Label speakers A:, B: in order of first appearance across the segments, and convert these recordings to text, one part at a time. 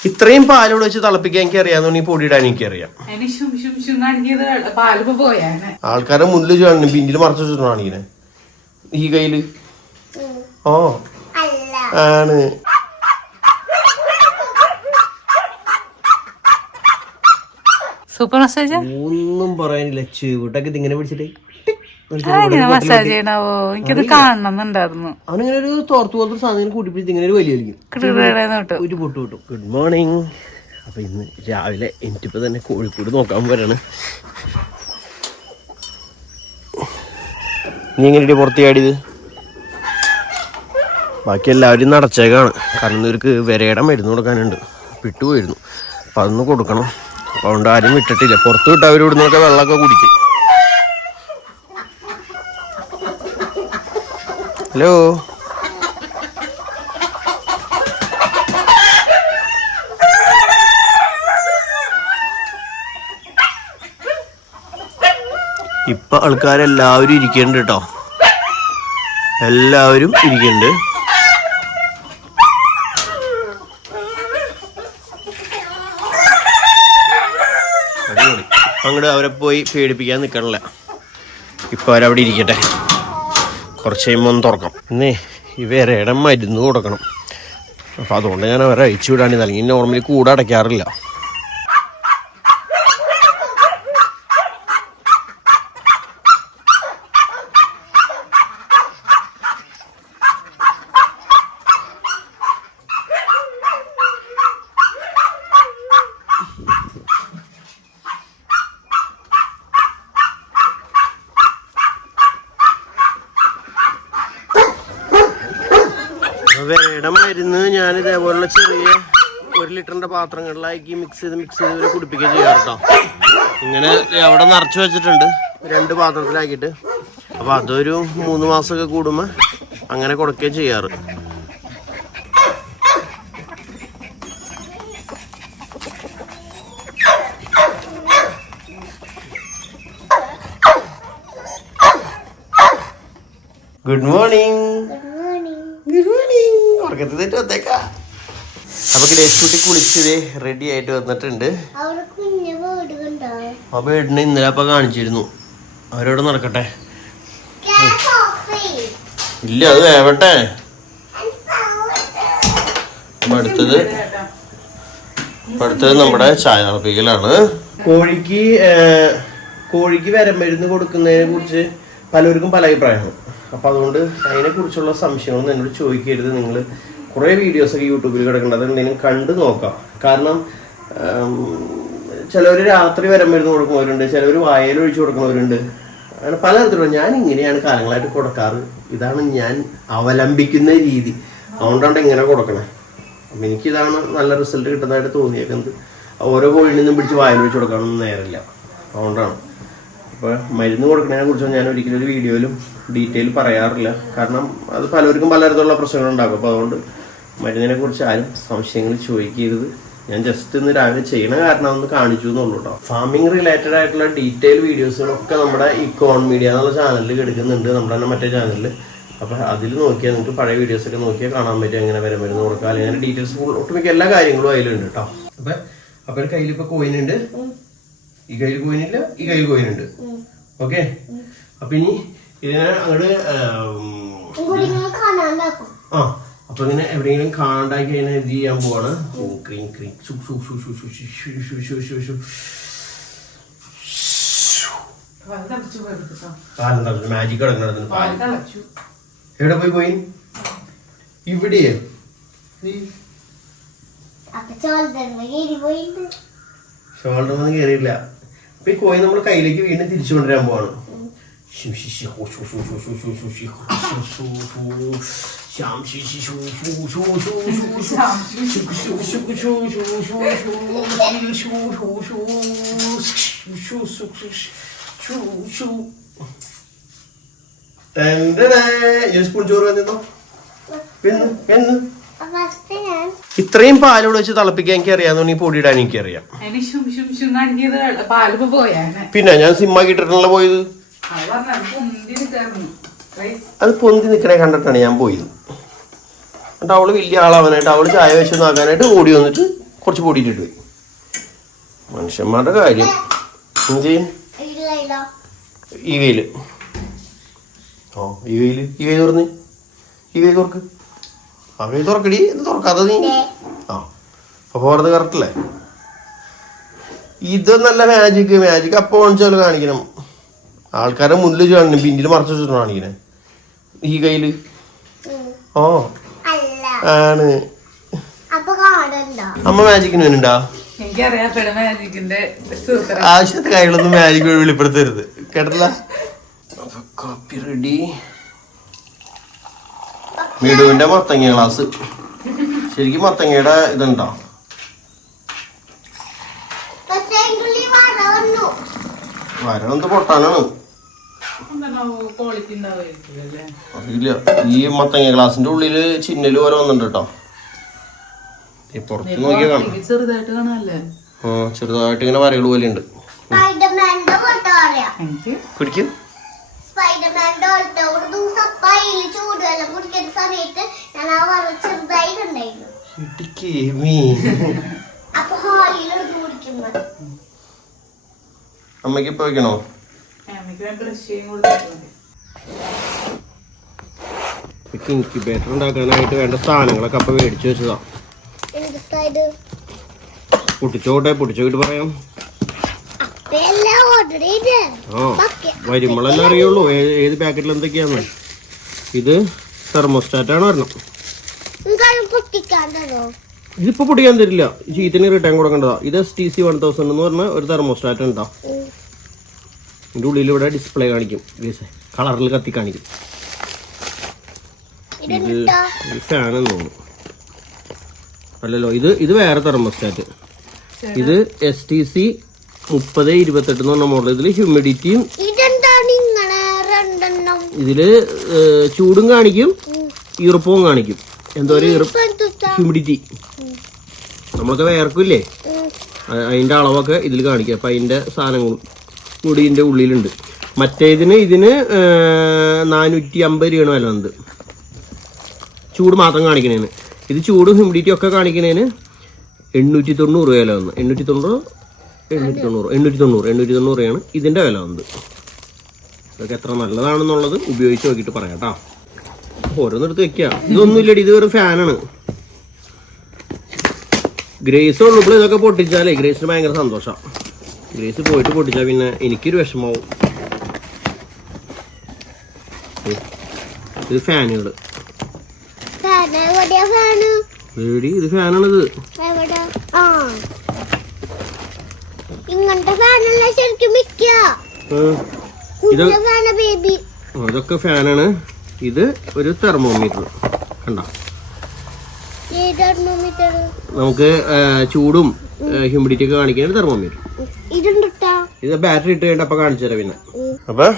A: ഇത്രയും പാലോട് വെച്ച് തിളപ്പിക്കാൻ എനിക്ക് അറിയാന്നുണ്ടെങ്കിൽ പൊടി പൊടിയിടാൻ എനിക്ക് അറിയാം ആൾക്കാരെ മുന്നിൽ കാണുന്നു പിന്നിൽ മറച്ചു വെച്ചിട്ടാണ് ഇങ്ങനെ ഈ കയ്യിൽ. ഓ. ആണ്.
B: Super massage?
A: ഒന്നും പറയാനില്ല. ചുവട്ടൊക്കെ ഇതിങ്ങനെ പിടിച്ചിട്ട്.
B: മസാജ് ചെയ്യണാവോ? എനിക്കത് കാണണമെന്നുണ്ടായിരുന്നു.
A: അവനിങ്ങനെ ഒരു തോർത്ത് പോലത്തെ സാധനം കൂട്ടിപ്പിടിച്ച് ഇങ്ങനെ ഒരു വലിയ
B: കിടുകിടേന്നോട്ട്
A: ഒരു പൊട്ട് കിട്ടും ഗുഡ് മോർണിംഗ് അപ്പൊ ഇന്ന് രാവിലെ എനിക്കിപ്പോ തന്നെ കോഴിക്കോട് നോക്കാൻ വരാണ് നീ എങ്ങനെയാണ് പുറത്ത് ചാടിയത് ബാക്കി എല്ലാവരും നടച്ചേക്കാണ്. കാരണം ഇവർക്ക് വിരയുടെ മരുന്ന് കൊടുക്കാനുണ്ട്. വിട്ടുപോയിരുന്നു അപ്പം അതൊന്ന് കൊടുക്കണം. അപ്പോൾ അതുകൊണ്ട് ആരും വിട്ടിട്ടില്ല. പുറത്ത് വിട്ട് അവർ ഇവിടുന്നൊക്കെ വെള്ളമൊക്കെ കുടിക്കും. ഹലോ ഇപ്പൊ ആൾക്കാരെല്ലാവരും ഇരിക്കുന്നുണ്ട് കേട്ടോ. എല്ലാവരും ഇരിക്കുന്നുണ്ട് അടിപൊളി. അങ്ങോട്ട് അവരെ പോയി പേടിപ്പിക്കാൻ നിൽക്കണില്ല ഇപ്പൊ അവരവിടെ ഇരിക്കട്ടെ. കുറച്ച് കഴിയുമ്പോൾ ഒന്ന് തുറക്കാം ഇന്നേ ഇവരെ ഇടം മരുന്ന് കൊടുക്കണം. അപ്പോൾ അതുകൊണ്ട് ഞാൻ അവരെ അയച്ചു വിടാണ്ട് അല്ലെങ്കിൽ നോർമലി കൂടെ അടയ്ക്കാറില്ല വിരയുടെ മരുന്ന് ഞാൻ ഇതേപോലുള്ള ചെറിയ ഒരു ലിറ്ററിന്റെ പാത്രങ്ങളിലാക്കി മിക്സ് ചെയ്ത് മിക്സ് ചെയ്ത് ഇവരെ ചെയ്യാം കേട്ടോ. ഇങ്ങനെ അവിടെ നിറച്ച് വെച്ചിട്ടുണ്ട്. രണ്ട് പാത്രത്തിലാക്കിയിട്ട്. അപ്പൊ അതൊരു മൂന്ന് മാസമൊക്കെ കൂടുമ്പോ അങ്ങനെ കൊടുക്കുകയും ചെയ്യാറ്. ഗുഡ് മോർണിംഗ് ഗുഡ് മോർണിംഗ് ഉറക്കത്തിൽ തെറ്റ് വന്നേക്കാം അപ്പൊ കുളിച്ചതേ റെഡി ആയിട്ട് വന്നിട്ടുണ്ട്.
C: അപ്പൊ
A: ആ വീടിനെ ഇന്നലെ അപ്പൊ കാണിച്ചിരുന്നു. അവരോട് നടക്കട്ടെ. ഇല്ല അത് വേവട്ടെ. അടുത്തത്. അടുത്തത് നമ്മുടെ ചായ തിളപ്പിക്കലാണ് കോഴിക്ക് കോഴിക്ക് വരമരുന്ന് കൊടുക്കുന്നതിനെ കുറിച്ച് പലർക്കും പല അഭിപ്രായമാണ്. അപ്പൊ അതുകൊണ്ട് അതിനെ കുറിച്ചുള്ള സംശയങ്ങളൊന്നും എന്നോട് ചോദിക്കരുത്. നിങ്ങൾ കുറെ വീഡിയോസ് ഒക്കെ യൂട്യൂബിൽ കിടക്കുന്നുണ്ട്. അത് എന്തെങ്കിലും കണ്ടു നോക്കാം. കാരണം ചിലവർ രാത്രി വരം മരുന്ന് കൊടുക്കുന്നവരുണ്ട് ചിലവർ വായയിൽ ഒഴിച്ചു കൊടുക്കുന്നവരുണ്ട്. അങ്ങനെ പലതരത്തിലുള്ള ഞാൻ ഇങ്ങനെയാണ് കാലങ്ങളായിട്ട് കൊടുക്കാറ്. ഇതാണ് ഞാൻ അവലംബിക്കുന്ന രീതി. അതുകൊണ്ടാണ് ഇങ്ങനെ കൊടുക്കണേ. അപ്പം എനിക്കിതാണ് നല്ല റിസൾട്ട് കിട്ടുന്നതായിട്ട് തോന്നിയേക്കുന്നത്. ഓരോ കോഴിയിൽ നിന്നും പിടിച്ച് വായലൊഴിച്ച് കൊടുക്കാനൊന്നും നേരമില്ല. അതുകൊണ്ടാണ്. അപ്പോൾ മരുന്ന് കൊടുക്കുന്നതിനെ കുറിച്ച് ഞാൻ ഒരിക്കലും ഒരു വീഡിയോയിലും ഡീറ്റെയിൽ പറയാറില്ല. കാരണം അത് പലർക്കും പലതരത്തിലുള്ള പ്രശ്നങ്ങളുണ്ടാകും. അപ്പോൾ അതുകൊണ്ട് മരുന്നിനെ കുറിച്ച് ആരും സംശയങ്ങൾ ചോദിക്കരുത്. ഞാൻ ജസ്റ്റ് ഇന്ന് രാവിലെ ചെയ്യണ കാരണം ഒന്ന് കാണിച്ചു എന്നുള്ളൂ കേട്ടോ ഫാമിംഗ് റിലേറ്റഡ് ആയിട്ടുള്ള ഡീറ്റെയിൽ വീഡിയോസുകളൊക്കെ നമ്മുടെ ഈ കോൺ മീഡിയ എന്നുള്ള ചാനലിൽ കിടക്കുന്നുണ്ട് നമ്മുടെ തന്നെ മറ്റേ ചാനലിൽ അപ്പൊ അതിൽ നോക്കിയാൽ നിങ്ങൾക്ക് പഴയ വീഡിയോസ് ഒക്കെ നോക്കിയാൽ കാണാൻ പറ്റും എങ്ങനെ വരെ മരുന്ന് കൊടുക്കുക അല്ലെങ്കിൽ അതിന്റെ ഡീറ്റെയിൽസ് ഒട്ടുമിക്ക എല്ലാ കാര്യങ്ങളും അതിലുണ്ട് കേട്ടോ അപ്പൊ അപ്പൊ കയ്യിൽ ഇപ്പൊ കോയിനുണ്ട് ഈ കയ്യിൽ കോയിനില്ല ഈ കയ്യിൽ കോയിനുണ്ട് ഓക്കെ അപ്പൊ ഇനി ഇതിനെ അങ്ങോട്ട് ആ. അപ്പൊ ഇങ്ങനെ എവിടെയെങ്കിലും കാണണ്ടാക്കി കഴിഞ്ഞാൽ ഇത് ചെയ്യാൻ പോവാണ് ക്രീം ക്രീം പാലം തളച്ചു മാജിക് അടങ്ങണതിന് പാൽ എവിടെ പോയി പോയി ഇവിടെയേ ഷോൾഡർ ഒന്നും കയറിയില്ല അപ്പൊ ഈ കോയി നമ്മൾ കയ്യിലേക്ക് വീണ്ടും തിരിച്ചു കൊണ്ടുവരാൻ പോവാണ് ശു ശു ശു ശു ശു ശു. ശു ശു ശു ശു ശു ശു ശു ശു. ശി ശു ശു ശു. ശു ശു ശു ശു ശു. സ്പൂൺ ചോറ് വന്നിരുന്നോ ഇത്രയും പാലോട് വെച്ച് തിളപ്പിക്കാൻ എനിക്ക് അറിയാന്ന് ഈ എനിക്കറിയാം
B: നടുങ്ങിയത് പാലിപ്പോ പോയാനെ
A: പിന്നെ ഞാൻ സിമ്മാക്കിട്ടിട്ടുള്ള പോയത്
B: അത് പൊന്തി നിക്കണേ
A: അത് പൊന്തി നിൽക്കണേ കണ്ടിട്ടാണ് ഞാൻ പോയത് എന്നിട്ട് അവൾ വലിയ ആളാവാനായിട്ട് അവൾ ചായ വെച്ച് നോക്കാനായിട്ട് ഓടി വന്നിട്ട് കുറച്ച് പൊടിയിട്ടിട്ട് പോയി മനുഷ്യന്മാരുടെ കാര്യം. എന്ത് ചെയ്യും?
C: ഇത്
A: ഈ ഓ ഈ കയ്യിൽ ഈ വെയിൽ തുറന്ന്. ഈ വെയിൽ തുറക്ക്. ആ വെയിൽ തുറക്കടി. എന്ത് തുറക്കാതെ നീ. ആ. അപ്പൊ പറഞ്ഞത് കറക്റ്റല്ലേ? ഇത് നല്ല മാജിക് മാജിക് അപ്പൊ കാണിച്ചാൽ കാണിക്കണം. ആൾക്കാരെ മുന്നിൽ കാണണം പിന്നിൽ മറച്ചു വെച്ചിട്ടാണ് കാണിക്കണേ. ഈ
C: കയ്യിൽ.
A: ഓ. ആണ്. അമ്മ മാജിക്കിന്
B: വേണ്ടോ
A: ആവശ്യത്തെ കാര്യങ്ങളൊന്നും മാജിക് വെളിപ്പെടുത്തരുത്. കേട്ടല്ല? കോപ്പി റെഡി മിടുവിന്റെ മത്തങ്ങ ക്ലാസ് ശരിക്കും മത്തങ്ങയുടെ ഇതുണ്ടോ?
C: പക്ഷേ എങ്കിൽ വര വന്നു.
A: വരണെന്ത് പൊട്ടാനാണ്.
B: ക്വാളിറ്റി ഉണ്ടാവുമായിരിക്കുമല്ലേ
A: അറിയില്ല ഈ മത്തങ്ങ ഗ്ലാസിന്റെ ഉള്ളിൽ ചിന്നൽ പോലെ വന്നിട്ടുണ്ട് കേട്ടോ. ഈ പുറത്ത് നോക്കിയാൽ കാണാം.
B: ചെറുതായിട്ട് കാണാല്ലേ?
A: ആ ചെറുതായിട്ട് ഇങ്ങനെ വരകൾ പോലെ ഉണ്ട്.
C: കുടിക്കും. അമ്മയ്ക്ക് വര
A: ഇപ്പൊ വെക്കണോ?
B: എനിക്ക് ബ്രഷ് ചെയ്യും കൊടുത്തിട്ടുണ്ട്
A: ഇൻക്യുബേറ്റർ ഉണ്ടാക്കാനായിട്ട് വേണ്ട സാധനങ്ങളൊക്കെ അപ്പൊ മേടിച്ചു വെച്ചതാ.
C: എന്ത്
A: പൊട്ടിച്ചോട്ടെ പൊട്ടിച്ചോട്ട് പറയാം. ആ വരുമ്പോഴെല്ലാം അറിയുള്ളൂ. ഏത് പാക്കറ്റിൽ എന്തൊക്കെയാന്ന്. ഇത് തെർമോസ്റ്റാറ്റ് ആണ് വരണം. ഇതിപ്പോ പൊടിക്കാൻ തരില്ല. ചീത്തിന് റിട്ടേൺ കൊടുക്കേണ്ടതാ. ഇത് S T C one thousand എന്ന് പറഞ്ഞ ഒരു തെർമോസ്റ്റാറ്റ് ഉണ്ടാ? ഇതിന്റെ ഉള്ളിൽ ഇവിടെ ഡിസ്പ്ലേ കാണിക്കും കളറിൽ കത്തി കാണിക്കും. ഇത് തോന്നുന്നു. അല്ലല്ലോ ഇത് ഇത് വേറെ തെർമോസ്റ്റാറ്റ് ഇത് എസ് ടി സി മുപ്പത് ഇരുപത്തെട്ട് എന്ന് പറഞ്ഞ മോഡൽ ഇതിൽ ഹ്യൂമിഡിറ്റിയും ഇതിൽ ചൂടും കാണിക്കും ഈർപ്പവും കാണിക്കും. എന്തോ ഒരു? ഹ്യൂമിഡിറ്റി നമ്മളൊക്കെ വേർക്കില്ലേ? അതിന്റെ അളവൊക്കെ ഇതിൽ കാണിക്കും. അപ്പൊ അതിന്റെ സാധനങ്ങളും. കൂടി ഇതിന്റെ ഉള്ളിലുണ്ട്. മറ്റേതിന് ഇതിന് നാനൂറ്റി അമ്പത് രൂപയാണ് വില വന്നത്. ചൂട് മാത്രം കാണിക്കണേന്. ഇത് ചൂടും ഹ്യൂമിഡിറ്റി ഒക്കെ കാണിക്കണേന് എണ്ണൂറ്റി തൊണ്ണൂറ് വില വന്നു എണ്ണൂറ്റി തൊണ്ണൂറ് എണ്ണൂറ്റി തൊണ്ണൂറ് എണ്ണൂറ്റി തൊണ്ണൂറ് എണ്ണൂറ്റി തൊണ്ണൂറ് രൂപയാണ് ഇതിന്റെ വില വന്നത്. ഇതൊക്കെ എത്ര നല്ലതാണെന്നുള്ളത് ഉപയോഗിച്ച് നോക്കിയിട്ട് പറയാം കേട്ടോ. ഓരോന്നെടുത്ത് വെക്കുക ഇതൊന്നുമില്ലടി ഇത് വെറും ഫാനാണ് ഗ്രേസ് ഉള്ളപ്പോൾ ഇതൊക്കെ പൊട്ടിച്ചാലേ ഗ്രേസിന് ഭയങ്കര സന്തോഷമാണ് ഗ്രേസ് പോയിട്ട് പൊട്ടിച്ചാൽ പിന്നെ എനിക്കൊരു വിഷമാവും. ഇത് ഫാനുകൾ
C: ഫാൻ എവിടെയാ ഫാന്?
A: ഏടി ഇത് ഫാനാണിത്. ഇതൊക്കെ ഫാനാണ്. ഇത് ഒരു തെർമോമീറ്റർ. കണ്ട? നമുക്ക് ചൂടും ഹ്യൂമിഡിറ്റി ഒക്കെ കാണിക്കുന്ന തെർമോമീറ്റർ. ഇത് ബാറ്ററി ഇട്ട് കഴിഞ്ഞപ്പോ കാണിച്ചു തരാം പിന്നെ. അപ്പോൾ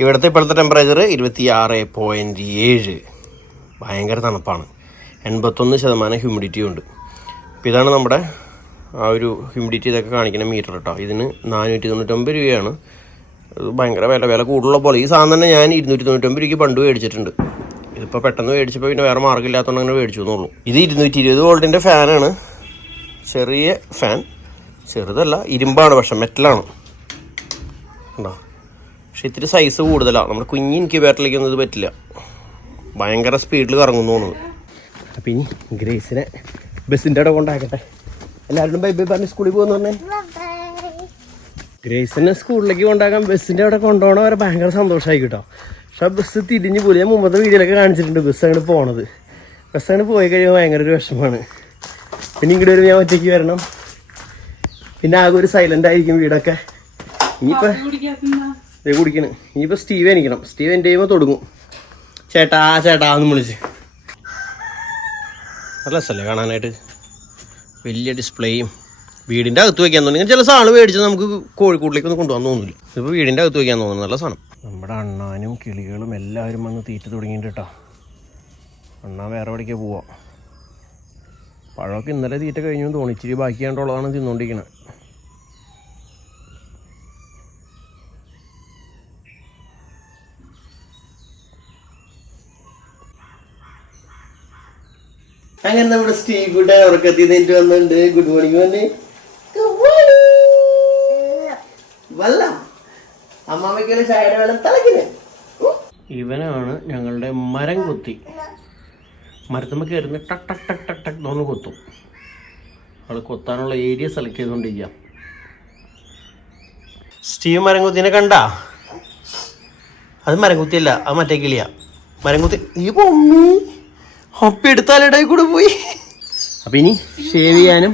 A: ഇവിടുത്തെ ഇപ്പോഴത്തെ ടെമ്പറേച്ചർ ഇരുപത്തി ആറ് പോയിന്റ് ഏഴ്. ഭയങ്കര തണുപ്പാണ്. എൺപത്തൊന്ന് ശതമാനം ഹ്യൂമിഡിറ്റി ഉണ്ട്. അപ്പോൾ ഇതാണ് നമ്മുടെ ആ ഒരു ഹ്യൂമിഡിറ്റി ഇതൊക്കെ കാണിക്കുന്ന മീറ്റർ കേട്ടോ ഇതിന് നാനൂറ്റി തൊണ്ണൂറ്റൊമ്പത് രൂപയാണ് ഭയങ്കര വില വില കൂടുതലുള്ള പോലെ. ഈ സാധനം തന്നെ ഞാൻ ഇരുന്നൂറ്റി തൊണ്ണൂറ്റൊമ്പത് രൂപയ്ക്ക് പണ്ട് മേടിച്ചിട്ടുണ്ട്. ഇതിപ്പോൾ പെട്ടെന്ന് മേടിച്ചപ്പോൾ പിന്നെ വേറെ മാർഗമില്ലാത്തതുകൊണ്ട് അങ്ങനെ മേടിച്ചു എന്നുള്ളൂ. ഇത് ഇരുന്നൂറ്റി ഇരുപത് വോൾട്ടിന്റെ ഫാനാണ് ചെറിയ ഫാൻ ചെറുതല്ല ഇരുമ്പാണ് പക്ഷേ മെറ്റലാണ് ഉണ്ടോ? പക്ഷെ ഇത്തിരി സൈസ് കൂടുതലാണ് നമ്മുടെ കുഞ്ഞ് ഇൻക്യുബേറ്ററിലേക്കൊന്നും ഇത് പറ്റില്ല. ഭയങ്കര സ്പീഡിൽ കറങ്ങുന്നു തോന്നുന്നു. അപ്പം ഇനി ഗ്രേസിനെ ബസ്സിന്റെ അവിടെ കൊണ്ടാക്കട്ടെ. എല്ലാവരും ബൈ ബൈ പറഞ്ഞ് സ്കൂളിൽ പോകുന്നു പറഞ്ഞേ. ഗ്രേസിനെ സ്കൂളിലേക്ക് കൊണ്ടാക്കാൻ ബസ്സിന്റെ അവിടെ കൊണ്ടുപോകണ വരെ ഭയങ്കര സന്തോഷമായി കേട്ടോ. പക്ഷെ ആ ബസ് തിരിഞ്ഞ് പോലും ഞാൻ മുമ്പത്തെ വീഡിയോയിലൊക്കെ കാണിച്ചിട്ടുണ്ട് ബസ് അങ്ങനെ പോണത്. ബസ് അങ്ങനെ പോയി കഴിയുമ്പോൾ ഭയങ്കര ഒരു വിഷമമാണ്. പിന്നെ ഇങ്ങോട്ട് വരുമ്പോൾ ഞാൻ ഒറ്റയ്ക്ക് വരണം. പിന്നെ ആകെ ഒരു സൈലന്റ് ആയിരിക്കും വീടൊക്കെ. ഇനിയിപ്പോ ഇത് കുടിക്കണ്. ഇനിയിപ്പോ സ്റ്റീവ് എനിക്കണം സ്റ്റീവ് എന്റെ ചെയ്യുമ്പോൾ തുടങ്ങും. ചേട്ടാ ചേട്ടാ എന്ന് വിളിച്ച്. നല്ല രസമല്ലേ കാണാനായിട്ട്. വലിയ ഡിസ്പ്ലേയും വീടിന്റെ അകത്ത് വയ്ക്കാൻ തോന്നി ചില സാധനം മേടിച്ച് നമുക്ക് കോഴിക്കോട്ടിലേക്ക് ഒന്നും കൊണ്ടുപോകാൻ തോന്നുന്നില്ല ഇപ്പോൾ വീടിന്റെ അകത്ത് വയ്ക്കാൻ തോന്നുന്നു. നല്ല സാധനം. നമ്മുടെ അണ്ണാനും കിളികളും എല്ലാവരും വന്ന് തീറ്റ തുടങ്ങിയിട്ട് കേട്ടോ. അണ്ണാൻ വേറെ എവിടേക്കാണ് പോവാം? പഴമൊക്കെ ഇന്നലെ തീറ്റ കഴിഞ്ഞു തോന്നി ഇച്ചിരി ബാക്കിയാണ്ടുള്ളതാണ് തിന്നുകൊണ്ടിരിക്കുന്നത് അങ്ങനെ നമ്മുടെ സ്റ്റീവിടെ ഉറക്കത്തിൽ നിന്നിട്ട് വന്നിട്ടുണ്ട്. ഗുഡ് മോർണിംഗ് വന്ന് വല്ല. അമ്മാമ്മയ്ക്കുള്ള ചായയുടെ വെള്ളം തിളക്കിന്. ഇവനാണ് ഞങ്ങളുടെ മരം കുത്തി. മരത്തുമ്പോൾ കയറുന്ന ടക് ടക് ടക് ടക് ടക് തോന്നു കൊത്തും. അത് കൊത്താനുള്ള ഏരിയ സെലക്ട് ചെയ്തുകൊണ്ടിരിക്കാം സ്റ്റീവ് മരം കുത്തിനെ കണ്ടാ? അത് മരം കുത്തിയല്ല അത് മറ്റേ കിളിയാ. മരം കുത്തി ഈ പൊമ്മി. ഒപ്പ എടുത്താലിടയിൽ കൂടെ പോയി. അപ്പൊ ഇനി ഷേവ് ചെയ്യാനും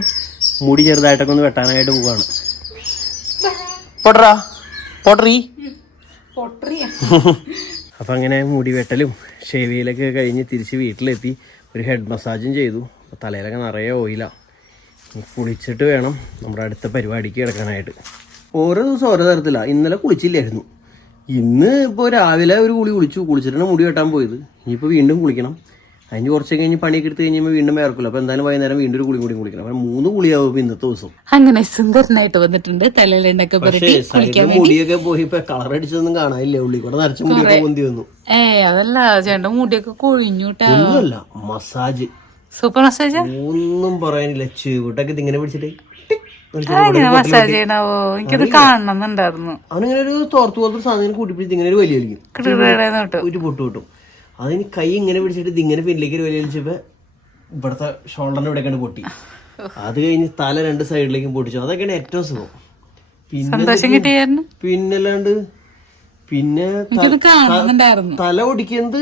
A: മുടി ചെറുതായിട്ടൊക്കെ ഒന്ന് വെട്ടാനായിട്ട് പോവാണ്. പൊട്ടറാ? പൊട്ടറി?
B: അപ്പൊ
A: അപ്പം അങ്ങനെ മുടി വെട്ടലും ഷേവ് ചെയ്യലൊക്കെ കഴിഞ്ഞ് തിരിച്ച് വീട്ടിലെത്തി. ഒരു ഹെഡ് മസാജും ചെയ്തു. അപ്പോൾ തലയിലൊക്കെ നിറയെ ഓയിലാണ് കുളിച്ചിട്ട് വേണം നമ്മുടെ അടുത്ത പരിപാടിക്ക് കിടക്കാനായിട്ട്. ഓരോ ദിവസം ഓരോ തരത്തിലാണ് ഇന്നലെ കുളിച്ചില്ലായിരുന്നു. ഇന്ന് ഇപ്പോൾ രാവിലെ ഒരു കുളി കുളിച്ചു. കുളിച്ചിട്ടാണ് മുടി വെട്ടാൻ പോയത്. ഇനിയിപ്പോൾ വീണ്ടും കുളിക്കണം. അതിന് കുറച്ച് കഴിഞ്ഞ് പണിയൊക്കെ എടുത്ത് കഴിഞ്ഞാൽ വീണ്ടും വേർക്കില്ല അപ്പോൾ എന്തായാലും വൈകുന്നേരം വീണ്ടും ഒരു കുളി കൂടി കുളിക്കണം അപ്പം മൂന്ന് കുളിയാവും ഇന്നത്തെ ദിവസം.
B: അങ്ങനെ സുന്ദരനായിട്ട് വന്നിട്ടുണ്ട്. തലയിലെണ്ണൊക്കെ
A: പക്ഷേ
B: പുരട്ടി
A: സൈഡിൽ മുടിയൊക്കെ പോയി ഇപ്പൊ കളർ അടിച്ചൊന്നും കാണാനില്ല? ഉള്ളി കൂടെ നരച്ച മുടിയൊക്കെ പൊന്തി വന്നു.
B: ഏ അതല്ല ചേട്ടൻ മുടിയൊക്കെ കൊഴിഞ്ഞൂട്ടല്ല
A: ഒന്നുമല്ല മസാജ്.
B: Super massage?
A: ഒന്നും പറയാനില്ല. ചുവട്ടൊക്കെ ഇതിങ്ങനെ പിടിച്ചിട്ട്
B: മസാജ് ചെയ്യണാവോ? എനിക്കത് കാണണമെന്നുണ്ടായിരുന്നു.
A: അവനിങ്ങനെ ഒരു തോർത്ത് പോലത്തെ സാധനം കൂട്ടിപ്പിടിച്ച് ഇങ്ങനെ ഒരു വലിയ ഒരു പൊട്ട് കിട്ടും അതിന് കൈ ഇങ്ങനെ പിടിച്ചിട്ട് ഇതിങ്ങനെ പിന്നിലേക്ക് ഒരു വലിയ വലിച്ചപ്പോ ഇവിടുത്തെ ഷോൾഡറിന്റെ ഇവിടെയൊക്കെയാണ് പൊട്ടി. അത് കഴിഞ്ഞ് തല രണ്ട് സൈഡിലേക്കും പൊട്ടിച്ചു. അതൊക്കെയാണ് ഏറ്റവും സുഖം പിന്നെ പിന്നല്ലാണ്ട് പിന്നെ തല ഒടിക്കുന്നത്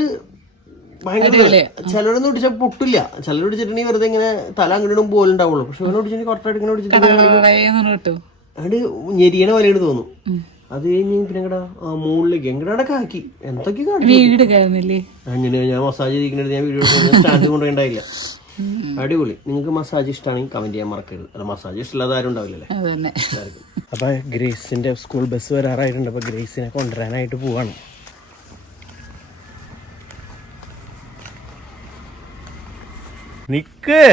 A: ഭയങ്കര ചിലരൊന്നും ഒടിച്ചാൽ പൊട്ടില്ല. ചിലർ ഒടിച്ചിട്ടുണ്ടെങ്കിൽ വെറുതെ ഇങ്ങനെ തല അങ്ങോട്ടും പോലുണ്ടാവുള്ളൂ പക്ഷെ ഇവനെ ഒടിച്ചിട്ടുണ്ടെങ്കിൽ കറക്റ്റായിട്ട് ഇങ്ങനെ ഒടിച്ചിട്ട് ഞെരിയണ പോലെയാണ് തോന്നും അത് കഴിഞ്ഞ് പിന്നെ എങ്ങടാ ആ മുകളിലേക്ക് എങ്ങടാടൊക്കെ ആക്കി. എന്തൊക്കെ
B: വീട് കയറുന്നില്ലേ?
A: അങ്ങനെ ഞാൻ മസാജ് ചെയ്തിരിക്കുന്നത് ഞാൻ വീഡിയോ സ്റ്റാൻഡ് കൊണ്ടുപോയിണ്ടായില്ല അടിപൊളി. നിങ്ങൾക്ക് മസാജ് ഇഷ്ടമാണെങ്കിൽ കമന്റ് ചെയ്യാൻ മറക്കരുത്. അത് മസാജ് ഇഷ്ടമില്ലാതെ ആരും ഉണ്ടാവില്ലല്ലേ? അപ്പൊ ഗ്രേസിന്റെ സ്കൂൾ ബസ് വരാറായിട്ടുണ്ട്. അപ്പൊ ഗ്രേസിനെ കൊണ്ടുവരാനായിട്ട് പോവാണ്. നിക്ക്.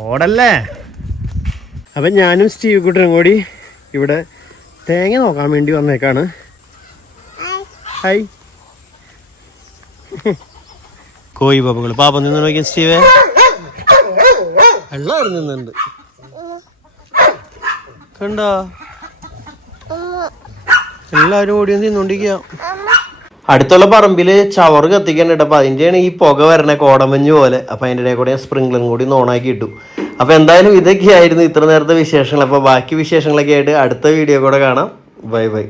A: ഓടല്ലേ? അപ്പൊ ഞാനും സ്റ്റീവ് കുട്ടനും കൂടി ഇവിടെ തേങ്ങ നോക്കാൻ വേണ്ടി വന്നേക്കാണ്. ഹായ്. കോയി പാപ്പകൾ പാപ്പ നിന്ന് നോക്കിയ സ്റ്റീവേ. വെള്ളം നിന്നുണ്ട് കണ്ടോ? എല്ലാവരും ഓടിയും തിന്നോണ്ടിരിക്കുക അടുത്തുള്ള പറമ്പിൽ ചവറ് കത്തിക്കാനുണ്ട് അപ്പൊ അതിന്റെയാണ് ഈ പുക വരണ കോടമഞ്ഞ് പോലെ. അപ്പൊ അതിന്റെ ഇടയിൽ കൂടെ സ്പ്രിംഗ്ലറും കൂടി നോണാക്കി ഇട്ടു. അപ്പൊ എന്തായാലും ഇതൊക്കെയായിരുന്നു ഇത്ര നേരത്തെ വിശേഷങ്ങൾ. അപ്പൊ ബാക്കി വിശേഷങ്ങളൊക്കെ ആയിട്ട് അടുത്ത വീഡിയോ കൂടെ കാണാം. Bye bye.